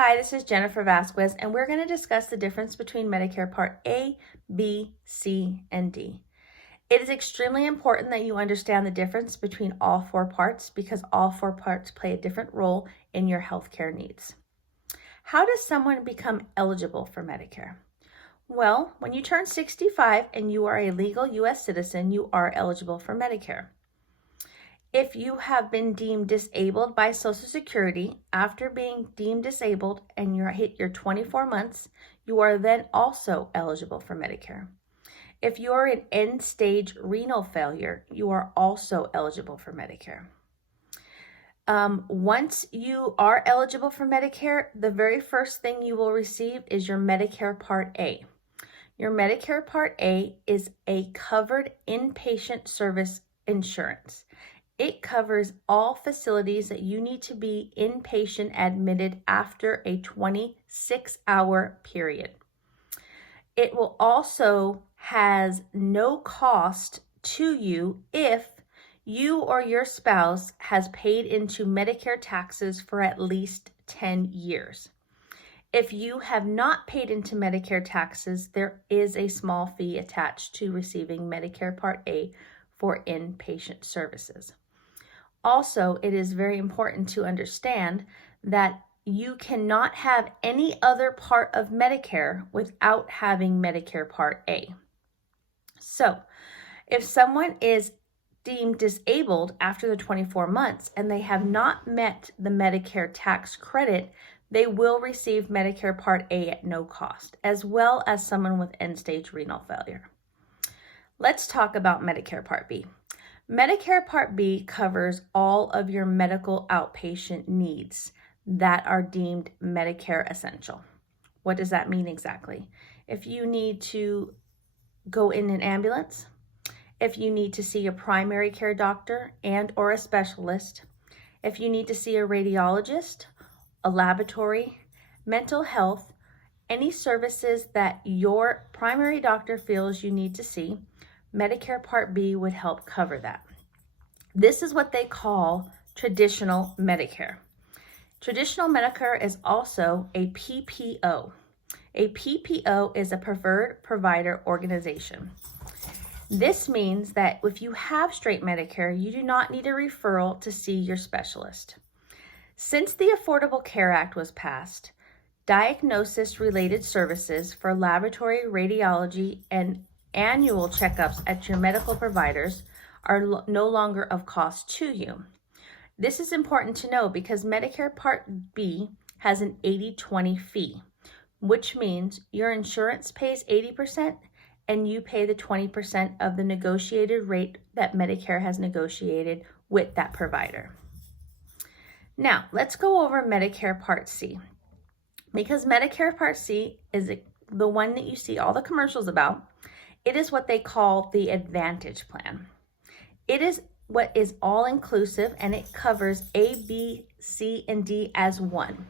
Hi, this is Jennifer Vasquez, and we're going to discuss the difference between Medicare Part A, B, C, and D. It is extremely important that you understand the difference between all four parts because all four parts play a different role in your healthcare needs. How does someone become eligible for Medicare? Well, when you turn 65 and you are a legal U.S. citizen, you are eligible for Medicare. If you have been deemed disabled by Social Security after being deemed disabled and you hit your 24 months, you are then also eligible for Medicare. If you are in end-stage renal failure, you are also eligible for Medicare. Once you are eligible for Medicare, the very first thing you will receive is your Medicare Part A. Your Medicare Part A is a covered inpatient service insurance. It covers all facilities that you need to be inpatient admitted after a 26-hour period. It will also has no cost to you if you or your spouse has paid into Medicare taxes for at least 10 years. If you have not paid into Medicare taxes, there is a small fee attached to receiving Medicare Part A for inpatient services. Also, it is very important to understand that you cannot have any other part of Medicare without having Medicare Part A. So, if someone is deemed disabled after the 24 months and they have not met the Medicare tax credit, they will receive Medicare Part A at no cost, as well as someone with end-stage renal failure. Let's talk about Medicare Part B. Medicare Part B covers all of your medical outpatient needs that are deemed Medicare essential. What does that mean exactly? If you need to go in an ambulance, if you need to see a primary care doctor and or a specialist, if you need to see a radiologist, a laboratory, mental health, any services that your primary doctor feels you need to see, Medicare Part B would help cover that. This is what they call traditional Medicare. Traditional Medicare is also a PPO. A PPO is a preferred provider organization. This means that if you have straight Medicare, you do not need a referral to see your specialist. Since the Affordable Care Act was passed, diagnosis-related services for laboratory, radiology, and annual checkups at your medical providers are no longer of cost to you. This is important to know because Medicare Part B has an 80-20 fee, which means your insurance pays 80% and you pay the 20% of the negotiated rate that Medicare has negotiated with that provider. Now, let's go over Medicare Part C. Because Medicare Part C is the one that you see all the commercials about, it is what they call the Advantage Plan. It is what is all-inclusive and it covers A, B, C, and D as one.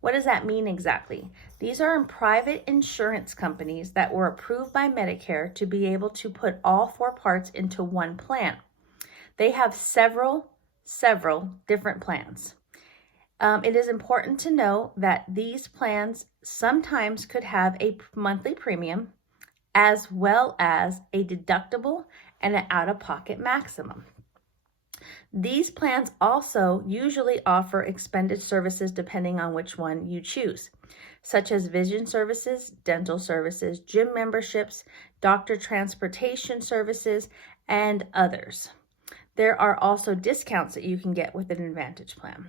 What does that mean exactly? These are private insurance companies that were approved by Medicare to be able to put all four parts into one plan. They have several different plans. It is important to know that these plans sometimes could have a monthly premium as well as a deductible and an out-of-pocket maximum. These plans also usually offer expanded services depending on which one you choose, such as vision services, dental services, gym memberships, doctor transportation services, and others. There are also discounts that you can get with an Advantage plan.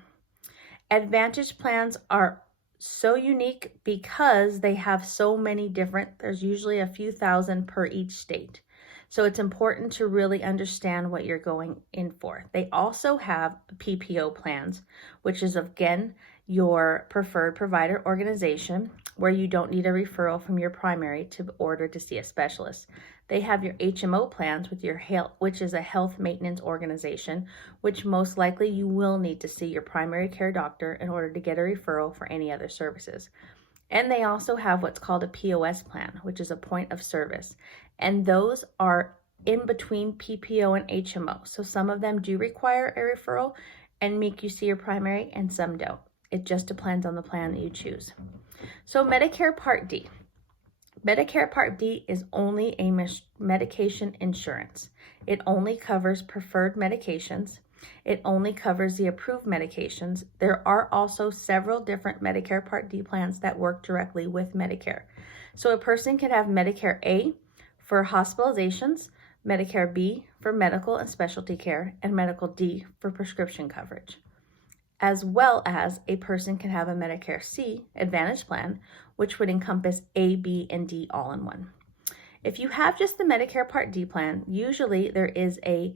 Advantage plans are so unique because they have so many different, there's usually a few thousand per each state. So it's important to really understand what you're going in for. They also have PPO plans, which is again, your preferred provider organization where you don't need a referral from your primary to order to see a specialist. They have your HMO plans with your health, which is a health maintenance organization, which most likely you will need to see your primary care doctor in order to get a referral for any other services. And they also have what's called a POS plan, which is a point of service. And those are in between PPO and HMO. So some of them do require a referral and make you see your primary and some don't. It just depends on the plan that you choose. So Medicare Part D. Medicare Part D is only a medication insurance. It only covers preferred medications. It only covers the approved medications. There are also several different Medicare Part D plans that work directly with Medicare. So a person could have Medicare A for hospitalizations, Medicare B for medical and specialty care, and Medical D for prescription coverage. As well as a person can have a Medicare C Advantage plan, which would encompass A, B, and D all in one. If you have just the Medicare Part D plan, usually there is a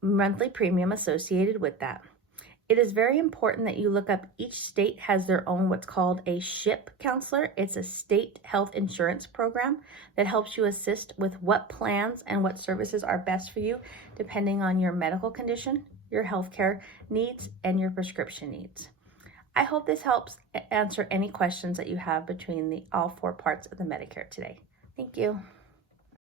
monthly premium associated with that. It is very important that you look up, each state has their own what's called a SHIP counselor. It's a state health insurance program that helps you assist with what plans and what services are best for you depending on your medical condition, your healthcare needs, and your prescription needs. I hope this helps answer any questions that you have between all four parts of the Medicare today. Thank you.